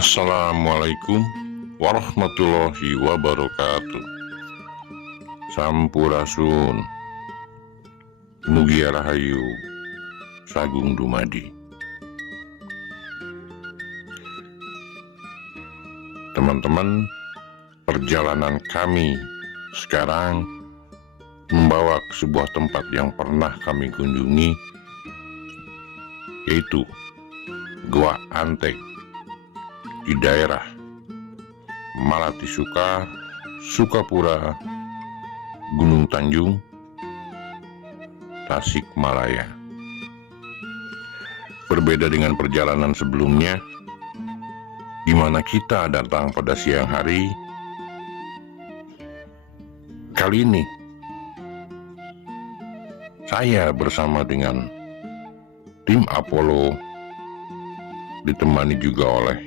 Assalamualaikum warahmatullahi wabarakatuh. Sampurasun, mugi rahayu, sagung dumadi. Teman-teman, perjalanan kami sekarang membawa ke sebuah tempat yang pernah kami kunjungi, yaitu Gua Antek di daerah Malatisuka, Sukapura, Gunung Tanjung, Tasikmalaya. Berbeda dengan perjalanan sebelumnya, di mana kita datang pada siang hari. Kali ini saya bersama dengan tim Apollo, ditemani juga oleh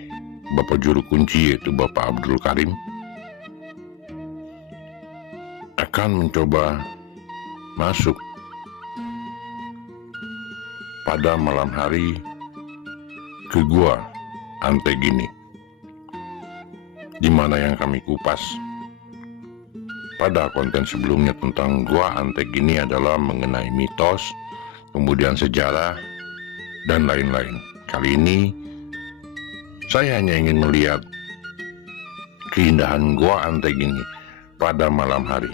Bapak Juru Kunci, yaitu Bapak Abdul Karim, akan mencoba masuk pada malam hari ke Gua Antek ini, di mana yang kami kupas pada konten sebelumnya tentang Gua Antek ini adalah mengenai mitos, kemudian sejarah, dan lain-lain. Kali ini saya hanya ingin melihat keindahan Gua Antek ini pada malam hari.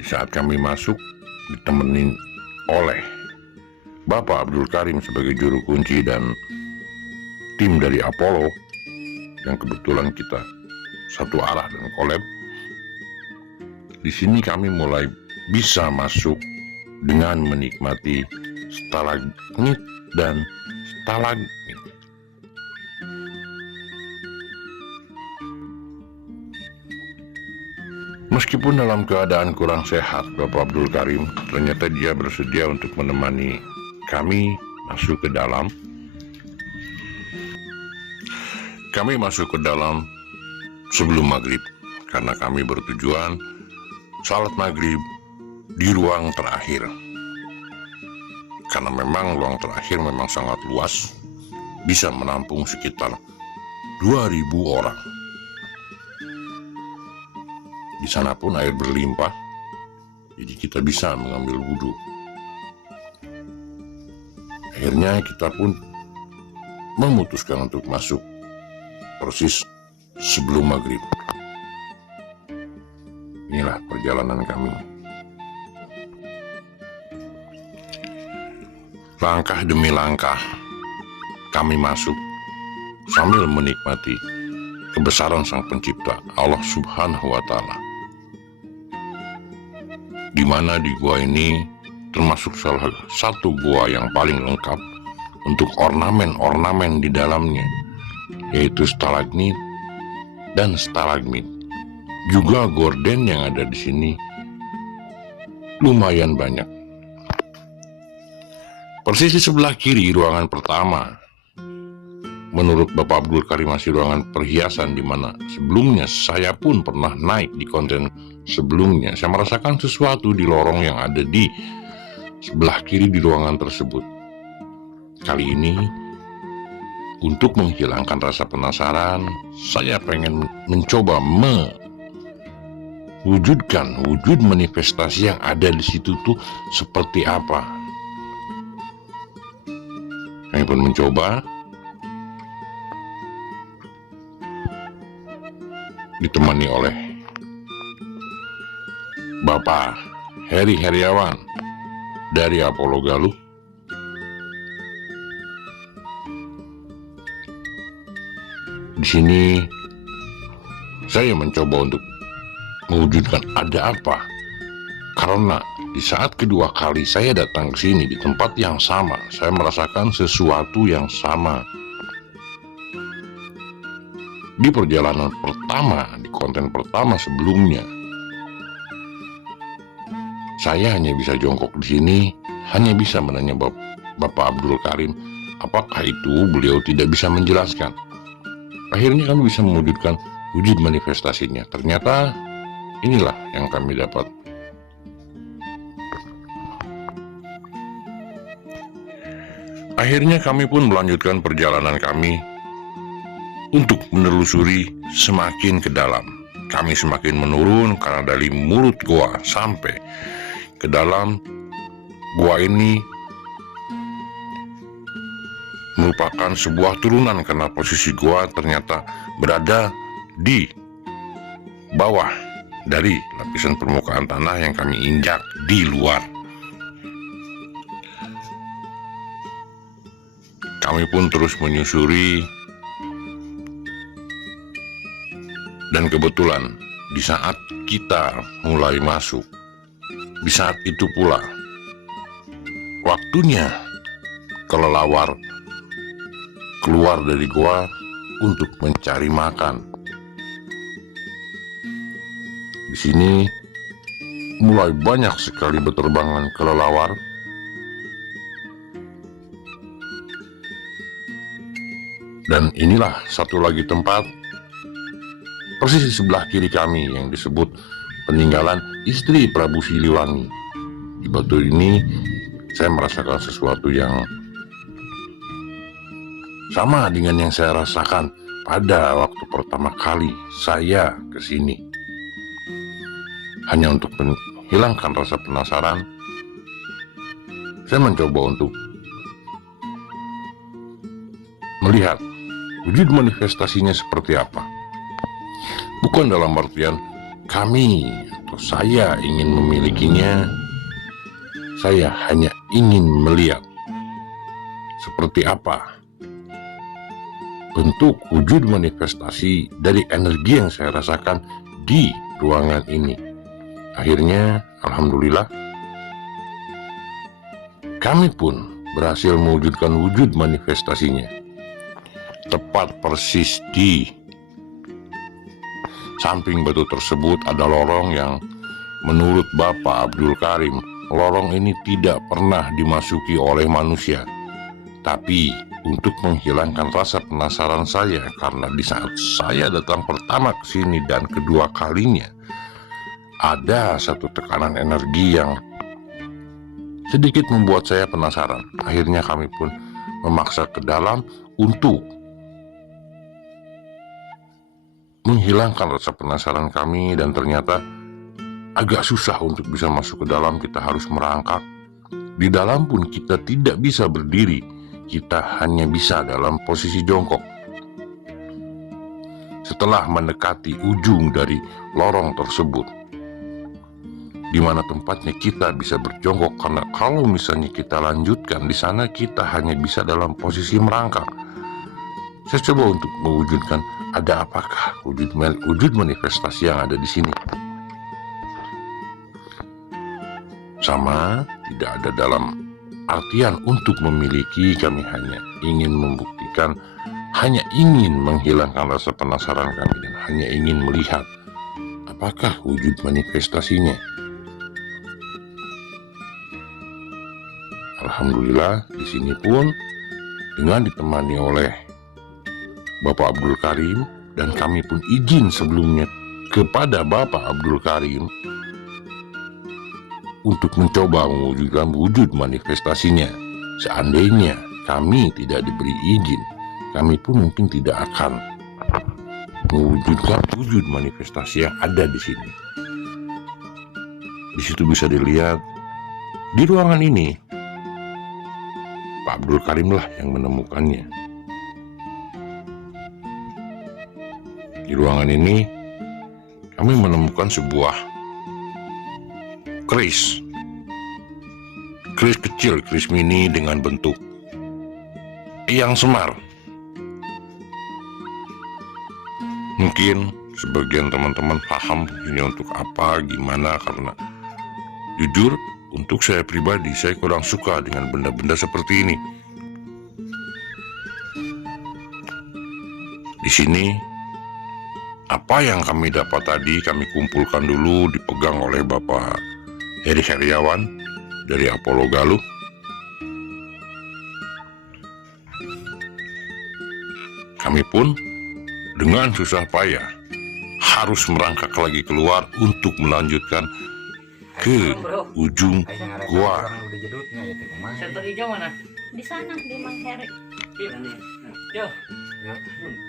Di saat kami masuk, ditemenin oleh Bapak Abdul Karim sebagai juru kunci dan tim dari Apollo, yang kebetulan kita satu arah dan collab. Di sini kami mulai bisa masuk dengan menikmati stalagmit dan stalagmit. Meskipun dalam keadaan kurang sehat, Bapak Abdul Karim ternyata dia bersedia untuk menemani kami masuk ke dalam. Kami masuk ke dalam sebelum maghrib, karena kami bertujuan salat maghrib di ruang terakhir. Karena memang ruang terakhir memang sangat luas, bisa menampung sekitar 2.000 orang. Di sana pun air berlimpah, jadi kita bisa mengambil wudhu. Akhirnya kita pun memutuskan untuk masuk persis sebelum maghrib. Inilah perjalanan kami. Langkah demi langkah kami masuk sambil menikmati kebesaran Sang Pencipta, Allah Subhanahu wa Ta'ala, di mana di gua ini termasuk salah satu gua yang paling lengkap untuk ornamen-ornamen di dalamnya, yaitu stalagmit dan stalagmit. Juga gorden yang ada di sini lumayan banyak. Persis di sebelah kiri ruangan pertama, menurut Bapak Abdul Karim masih ruangan perhiasan, di mana sebelumnya saya pun pernah naik di konten sebelumnya. Saya merasakan sesuatu di lorong yang ada di sebelah kiri di ruangan tersebut. Kali ini, untuk menghilangkan rasa penasaran, saya pengen mencoba mewujudkan wujud manifestasi yang ada di situ tuh seperti apa. Kami pun mencoba, ditemani oleh Bapak Heri Heriawan dari Apollo Galuh. Di sini saya mencoba untuk mewujudkan ada apa Karena di saat kedua kali saya datang ke sini di tempat yang sama, saya merasakan sesuatu yang sama. Di perjalanan pertama, di konten pertama sebelumnya, saya hanya bisa jongkok di sini, hanya bisa menanya Bapak Abdul Karim, apakah itu beliau tidak bisa menjelaskan. Akhirnya kami bisa mewujudkan wujud manifestasinya. Ternyata inilah yang kami dapat. Akhirnya kami pun melanjutkan perjalanan kami untuk menelusuri semakin ke dalam. Kami semakin menurun karena dari mulut gua sampai ke dalam gua ini merupakan sebuah turunan karena posisi gua ternyata berada di bawah dari lapisan permukaan tanah yang kami injak di luar. Kami pun terus menyusuri, dan kebetulan di saat kita mulai masuk, di saat itu pula waktunya kelelawar keluar dari gua untuk mencari makan. Di sini mulai banyak sekali berterbangan kelelawar. Dan inilah satu lagi tempat persis di sebelah kiri kami yang disebut peninggalan istri Prabu Siliwangi. Di batu ini saya merasakan sesuatu yang sama dengan yang saya rasakan pada waktu pertama kali saya ke sini. Hanya untuk menghilangkan rasa penasaran, saya mencoba untuk melihat wujud manifestasinya seperti apa. Bukan dalam artian kami atau saya ingin memilikinya, saya hanya ingin melihat seperti apa bentuk wujud manifestasi dari energi yang saya rasakan di ruangan ini. Akhirnya, alhamdulillah, kami pun berhasil mewujudkan wujud manifestasinya. Tepat persis di samping batu tersebut ada lorong yang menurut Bapak Abdul Karim, lorong ini tidak pernah dimasuki oleh manusia. Tapi untuk menghilangkan rasa penasaran saya, karena di saat saya datang pertama ke sini dan kedua kalinya, ada satu tekanan energi yang sedikit membuat saya penasaran. Akhirnya kami pun memaksa ke dalam untuk menghilangkan rasa penasaran kami, dan ternyata agak susah untuk bisa masuk ke dalam. Kita harus merangkak. Di dalam pun kita tidak bisa berdiri, kita hanya bisa dalam posisi jongkok. Setelah mendekati ujung dari lorong tersebut, di mana tempatnya kita bisa berjongkok, karena kalau misalnya kita lanjutkan di sana kita hanya bisa dalam posisi merangkak. Saya coba untuk mewujudkan ada apakah wujud manifestasi yang ada di sini. Sama, tidak ada dalam artian untuk memiliki, kami hanya ingin membuktikan, hanya ingin menghilangkan rasa penasaran kami, dan hanya ingin melihat apakah wujud manifestasinya. Alhamdulillah, di sini pun dengan ditemani oleh Bapak Abdul Karim, dan kami pun izin sebelumnya kepada Bapak Abdul Karim untuk mencoba mewujudkan wujud manifestasinya. Seandainya kami tidak diberi izin, kami pun mungkin tidak akan mewujudkan wujud manifestasi yang ada di sini. Di situ bisa dilihat di ruangan ini, Pak Abdul Karim lah yang menemukannya. Di ruangan ini kami menemukan sebuah keris kecil, keris mini dengan bentuk yang semar. Mungkin sebagian teman-teman paham ini untuk apa, gimana, karena Jujur, untuk saya pribadi, saya kurang suka dengan benda-benda seperti ini. Di sini, apa yang kami dapat tadi kami kumpulkan dulu, dipegang oleh Bapak Heri Heriawan dari Apollo Galuh. Kami pun dengan susah payah harus merangkak lagi keluar untuk melanjutkan ke ujung gua. Senter hijau mana? Di sana di Mang Heri. Yo.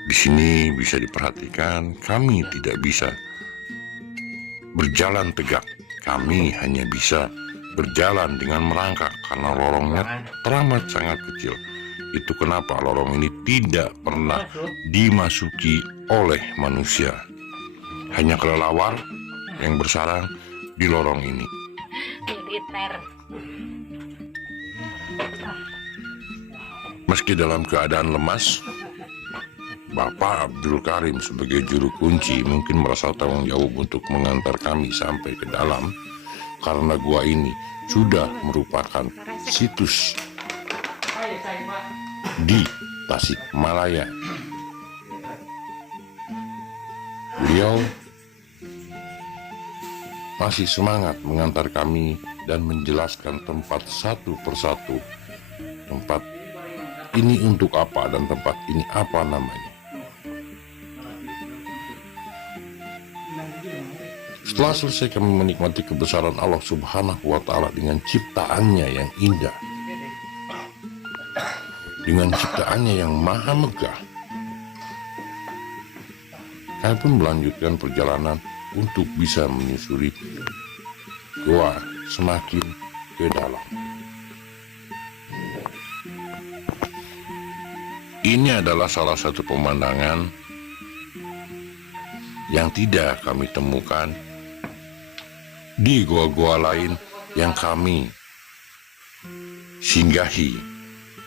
Di sini bisa diperhatikan kami tidak bisa berjalan tegak. Kami hanya bisa berjalan dengan merangkak karena lorongnya teramat sangat kecil. Itu kenapa lorong ini tidak pernah dimasuki oleh manusia. Hanya kelelawar yang bersarang di lorong ini. Militer. Meski dalam keadaan lemas, Bapak Abdul Karim sebagai juru kunci mungkin merasa tanggung jawab untuk mengantar kami sampai ke dalam, karena gua ini sudah merupakan situs di Tasikmalaya. Beliau masih semangat mengantar kami dan menjelaskan tempat satu persatu. Tempat ini untuk apa dan tempat ini apa namanya. Setelah selesai kami menikmati kebesaran Allah Subhanahu wa Ta'ala dengan ciptaannya yang indah, dengan ciptaannya yang maha megah, kami pun melanjutkan perjalanan untuk bisa menyusuri gua semakin ke dalam. Ini adalah salah satu pemandangan yang tidak kami temukan di gua-gua lain yang kami singgahi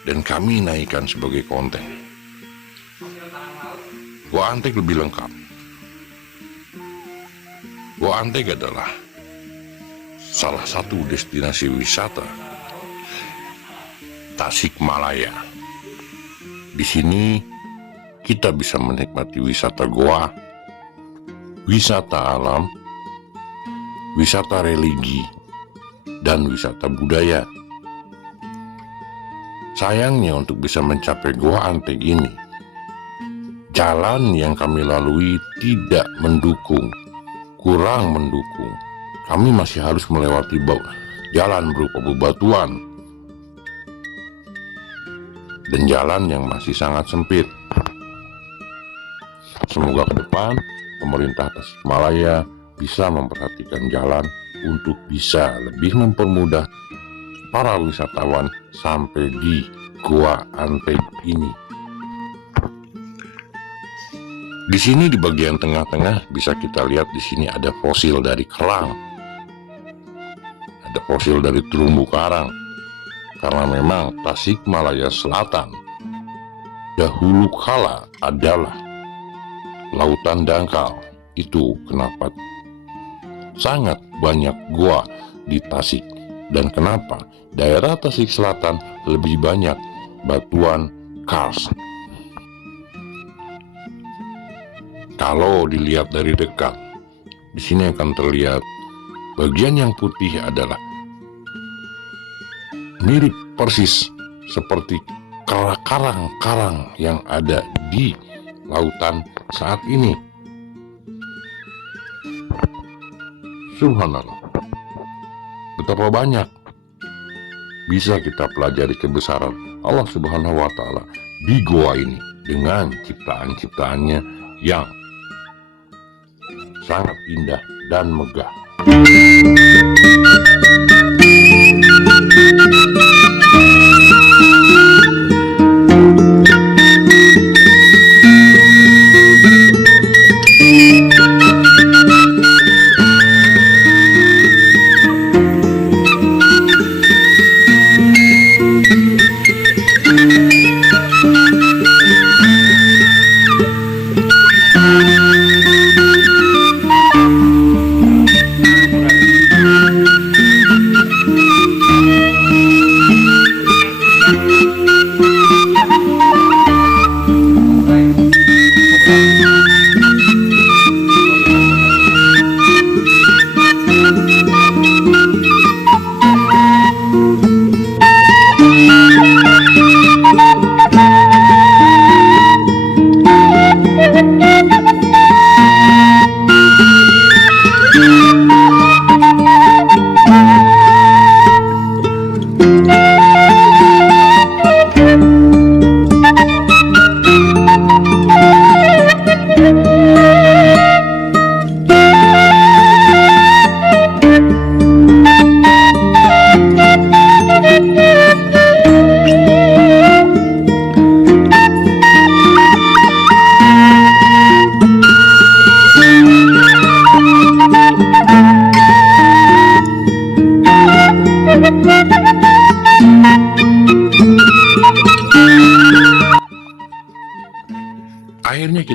dan kami naikkan sebagai konten. Gua Antek lebih lengkap. Gua Antek adalah salah satu destinasi wisata Tasikmalaya. Di sini kita bisa menikmati wisata goa, wisata alam, wisata religi, dan wisata budaya. Sayangnya untuk bisa mencapai Gua Antek ini, jalan yang kami lalui tidak mendukung, kurang mendukung. Kami masih harus melewati jalan berupa bebatuan dan jalan yang masih sangat sempit. Semoga ke depan pemerintah Tasikmalaya bisa memperhatikan jalan untuk bisa lebih mempermudah para wisatawan sampai di Gua Antek ini. Di sini di bagian tengah-tengah bisa kita lihat di sini ada fosil dari kerang. Ada fosil dari terumbu karang. Karena memang Tasikmalaya Selatan dahulu kala adalah lautan dangkal. Itu kenapa sangat banyak gua di Tasik, dan kenapa daerah Tasik Selatan lebih banyak batuan kars. Kalau dilihat dari dekat, di sini akan terlihat bagian yang putih adalah mirip persis seperti karang-karang yang ada di lautan saat ini. Subhanallah, betapa banyak bisa kita pelajari kebesaran Allah Subhanahu wa Ta'ala di goa ini dengan ciptaan-ciptaannya yang sangat indah dan megah.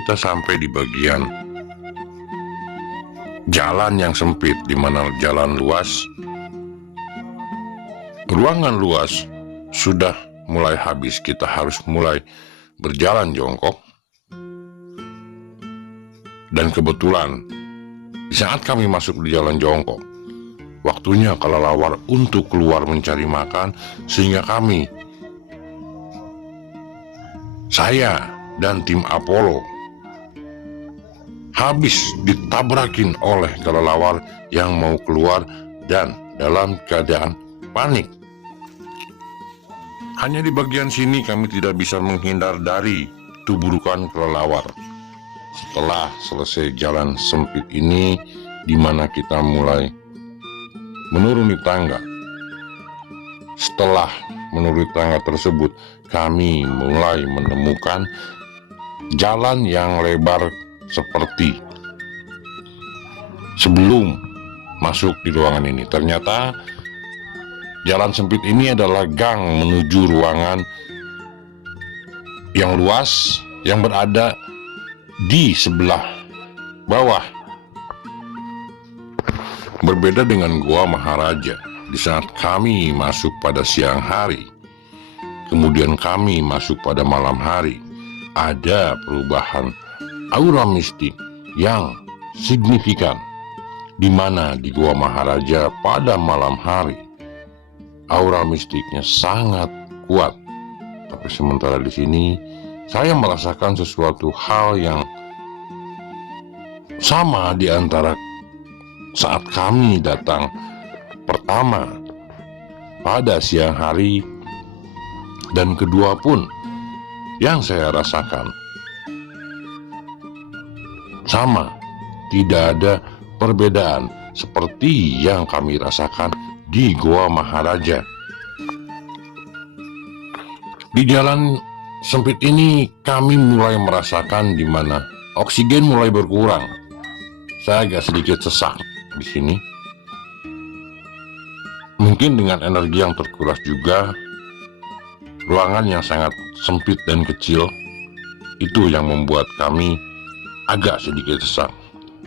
kita sampai di bagian jalan yang sempit, di mana jalan luas, ruangan luas sudah mulai habis. Kita harus mulai berjalan jongkok. Dan kebetulan di saat kami masuk di jalan jongkok, waktunya kelelawar untuk keluar mencari makan, sehingga saya dan tim Apollo habis ditabrakin oleh kelelawar yang mau keluar dan dalam keadaan panik. Hanya di bagian sini kami tidak bisa menghindar dari tuburukan kelelawar. Setelah selesai jalan sempit ini, di mana kita mulai menuruni tangga. Setelah menuruni tangga tersebut, kami mulai menemukan jalan yang lebar seperti sebelum masuk di ruangan ini. Ternyata jalan sempit ini adalah gang menuju ruangan yang luas yang berada di sebelah bawah. Berbeda dengan Gua Maharaja, di saat kami masuk pada siang hari, kemudian kami masuk pada malam hari, ada perubahan aura mistik yang signifikan, di mana di Gua Maharaja pada malam hari aura mistiknya sangat kuat. Tapi sementara di sini saya merasakan sesuatu hal yang sama di antara saat kami datang pertama pada siang hari dan kedua pun yang saya rasakan sama, tidak ada perbedaan seperti yang kami rasakan di Gua Maharaja. Di jalan sempit ini kami mulai merasakan di mana oksigen mulai berkurang. Saya agak sedikit sesak di sini. Mungkin dengan energi yang terkuras juga, ruangan yang sangat sempit dan kecil itu yang membuat kami agak sedikit sesak.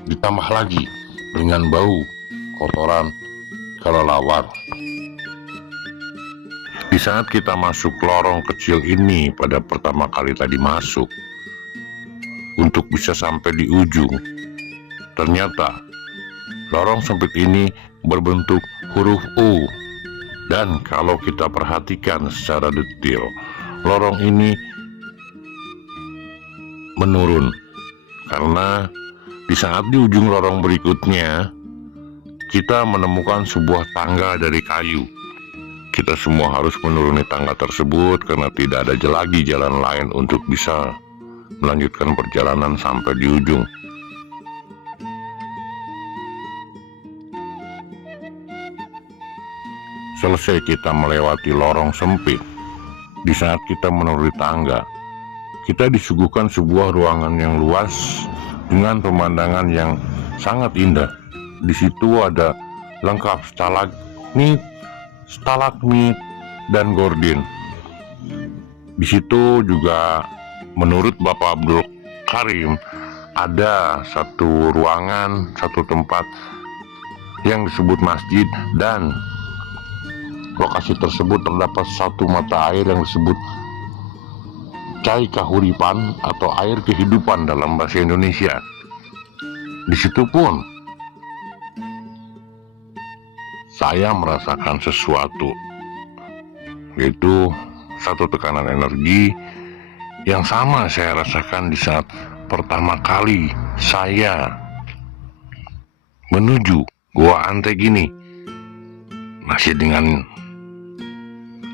Ditambah lagi dengan bau kotoran kelelawar. Di saat kita masuk lorong kecil ini pada pertama kali tadi masuk, untuk bisa sampai di ujung, ternyata lorong sempit ini berbentuk huruf U. Dan kalau kita perhatikan secara detail, lorong ini menurun. Karena di saat di ujung lorong berikutnya, kita menemukan sebuah tangga dari kayu. Kita semua harus menuruni tangga tersebut karena tidak ada lagi jalan lain untuk bisa melanjutkan perjalanan sampai di ujung. Selesai kita melewati lorong sempit, di saat kita menuruni tangga, kita disuguhkan sebuah ruangan yang luas dengan pemandangan yang sangat indah. Di situ ada lengkap stalagmit dan gordin. Di situ juga menurut Bapak Abdul Karim ada satu ruangan, satu tempat yang disebut masjid, dan lokasi tersebut terdapat satu mata air yang disebut Cai Kahuripan atau air kehidupan dalam bahasa Indonesia. Di situ pun saya merasakan sesuatu, yaitu satu tekanan energi yang sama saya rasakan di saat pertama kali saya menuju Gua Antek ini. Masih dengan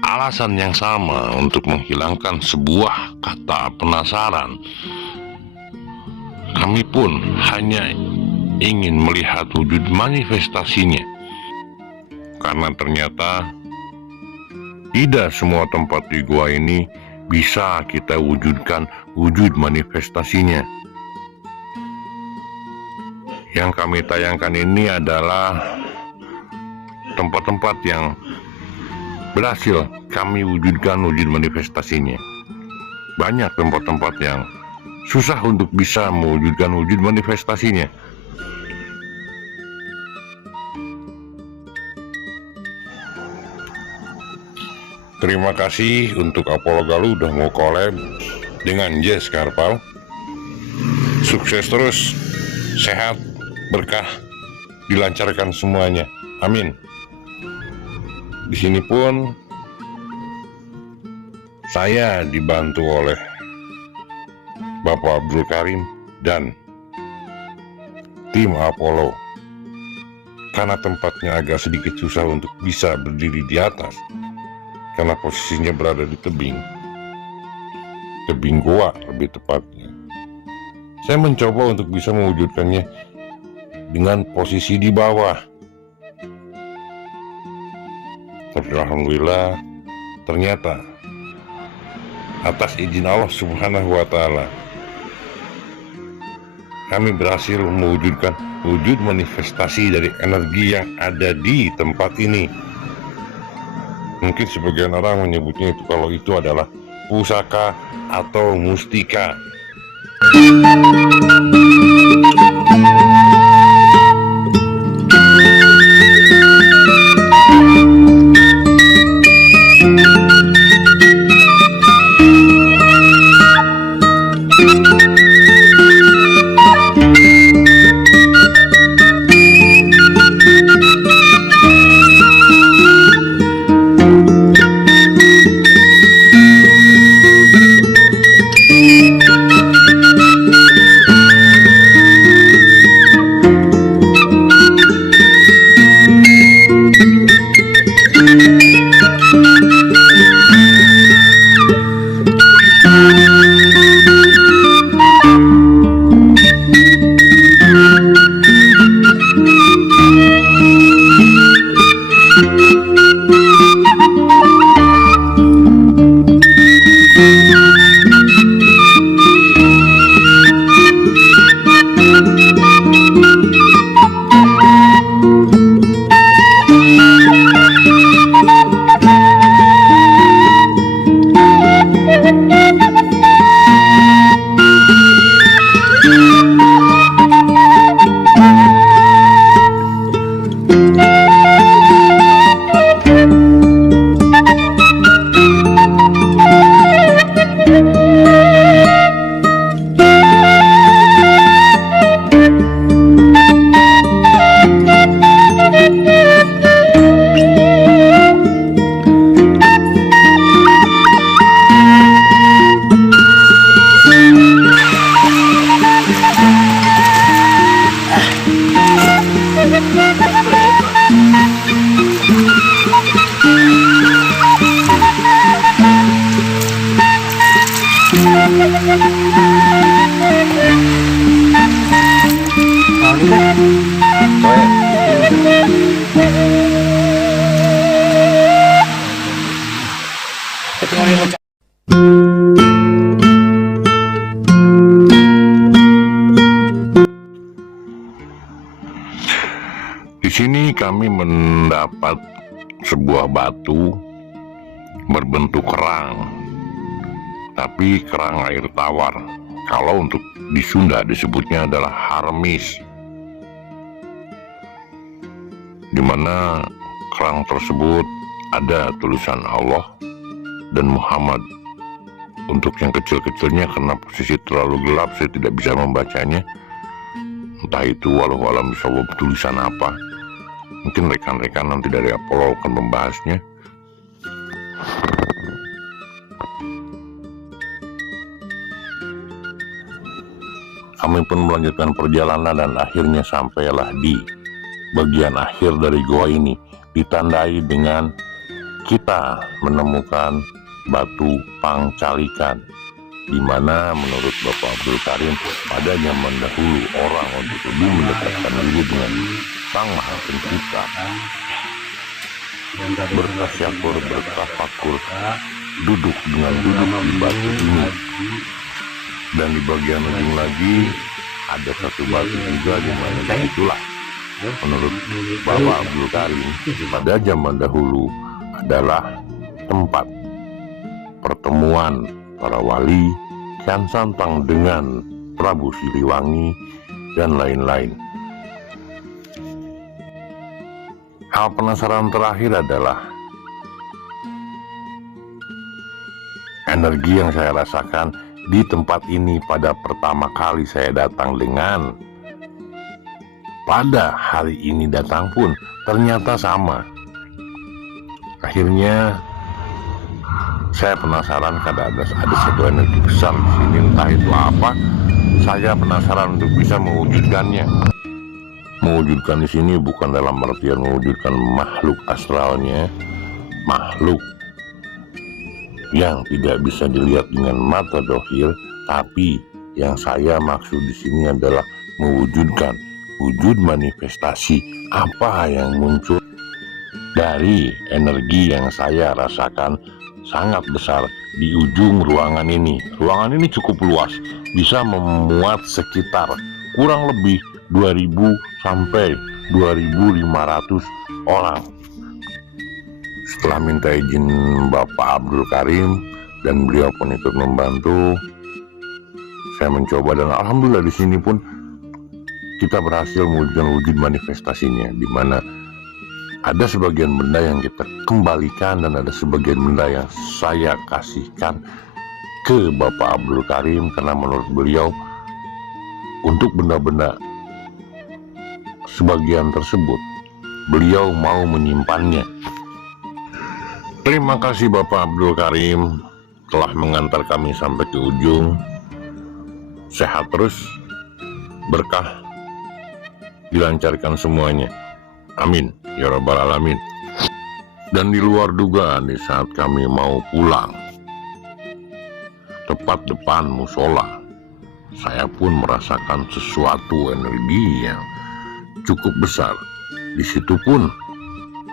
alasan yang sama untuk menghilangkan sebuah kata penasaran, kami pun hanya ingin melihat wujud manifestasinya. Karena ternyata tidak semua tempat di gua ini bisa kita wujudkan wujud manifestasinya. Yang kami tayangkan ini adalah tempat-tempat yang berhasil kami wujudkan wujud manifestasinya. Banyak tempat-tempat yang susah untuk bisa mewujudkan wujud manifestasinya. Terima kasih untuk Apollo Galuh udah mau collab dengan Jess Karpal. Sukses terus, sehat, berkah, dilancarkan semuanya. Amin. Di sini pun saya dibantu oleh Bapak Abdul Karim dan tim Apollo. Karena tempatnya agak sedikit susah untuk bisa berdiri di atas, karena posisinya berada di tebing goa lebih tepatnya. Saya mencoba untuk bisa mewujudkannya dengan posisi di bawah. Tapi alhamdulillah ternyata atas izin Allah Subhanahu wa Ta'ala, kami berhasil mewujudkan wujud manifestasi dari energi yang ada di tempat ini. Mungkin sebagian orang menyebutnya itu kalau itu adalah pusaka atau mustika. Di sini kami mendapat sebuah batu berbentuk kerang, tapi kerang air tawar. Kalau untuk di Sunda disebutnya adalah harmis, di mana kerang tersebut ada tulisan Allah dan Muhammad. Untuk yang kecil-kecilnya karena posisi terlalu gelap saya tidak bisa membacanya. Entah itu walau alam bisawab tulisan apa. Mungkin rekan-rekan nanti dari Apollo akan membahasnya. Kami pun melanjutkan perjalanan dan akhirnya sampailah di bagian akhir dari goa ini, ditandai dengan kita menemukan batu pangcalikan, di mana menurut Bapak Abdul Karim pada zaman dahulu orang untuk lebih mendekatkan diri dengan Sang Maha Pencipta, bertasyakur, bertafakur, duduk dengan duduk di batu ini. Dan di bagian ujung lagi ada satu batu juga, di mana itulah menurut Bapak Abdul Karim pada zaman dahulu adalah tempat pertemuan para wali Kian Santang dengan Prabu Siliwangi, dan lain-lain. Hal penasaran terakhir adalah energi yang saya rasakan di tempat ini pada pertama kali saya datang dengan pada hari ini datang pun ternyata sama. Akhirnya saya penasaran karena ada satu energi besar di sini, entah itu apa. Saya penasaran untuk bisa mewujudkannya. Mewujudkan di sini bukan dalam artian mewujudkan makhluk astralnya, makhluk yang tidak bisa dilihat dengan mata dohir, tapi yang saya maksud di sini adalah mewujudkan wujud manifestasi apa yang muncul dari energi yang saya rasakan sangat besar di ujung ruangan ini. Ruangan ini cukup luas, bisa memuat sekitar kurang lebih 2000 sampai 2500 orang. Setelah minta izin Bapak Abdul Karim dan beliau pun ikut membantu, saya mencoba dan alhamdulillah di sini pun kita berhasil mewujudkan wujud manifestasinya, di mana ada sebagian benda yang kita kembalikan dan ada sebagian benda yang saya kasihkan ke Bapak Abdul Karim karena menurut beliau untuk benda-benda sebagian tersebut beliau mau menyimpannya. Terima kasih Bapak Abdul Karim telah mengantar kami sampai ke ujung. Sehat terus, berkah, dilancarkan semuanya. Amin ya rabbal alamin. Dan di luar dugaan, di saat kami mau pulang, tepat depan musola, saya pun merasakan sesuatu energi yang cukup besar. Di situ pun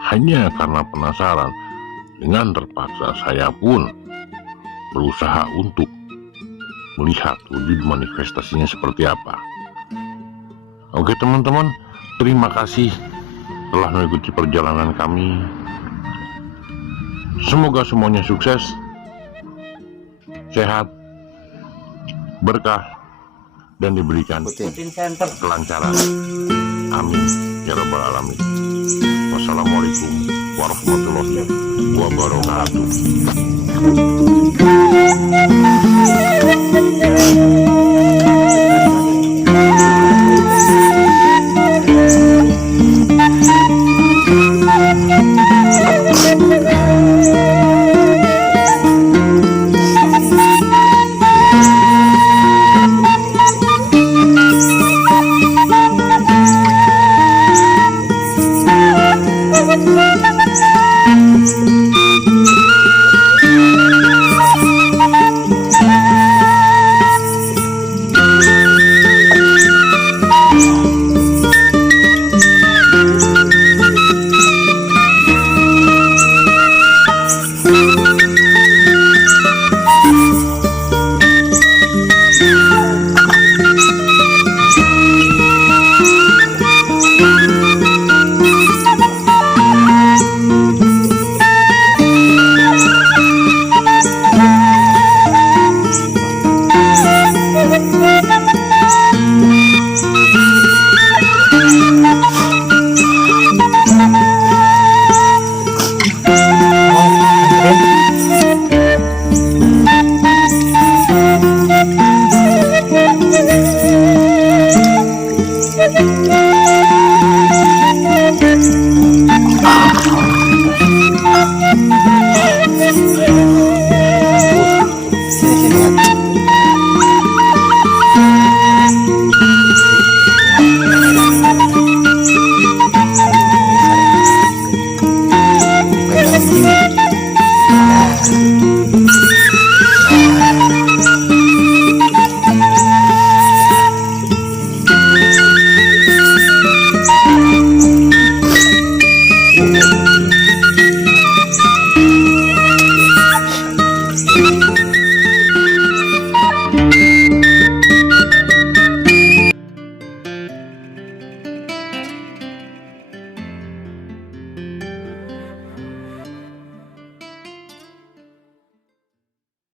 hanya karena penasaran, dengan terpaksa saya pun berusaha untuk melihat wujud manifestasinya seperti apa. Oke teman-teman, terima kasih telah mengikuti perjalanan kami. Semoga semuanya sukses, sehat, berkah, dan diberikan kelancaran. Amin ya rabbal alamin. Wassalamualaikum warahmatullahi wabarakatuh. Thank you.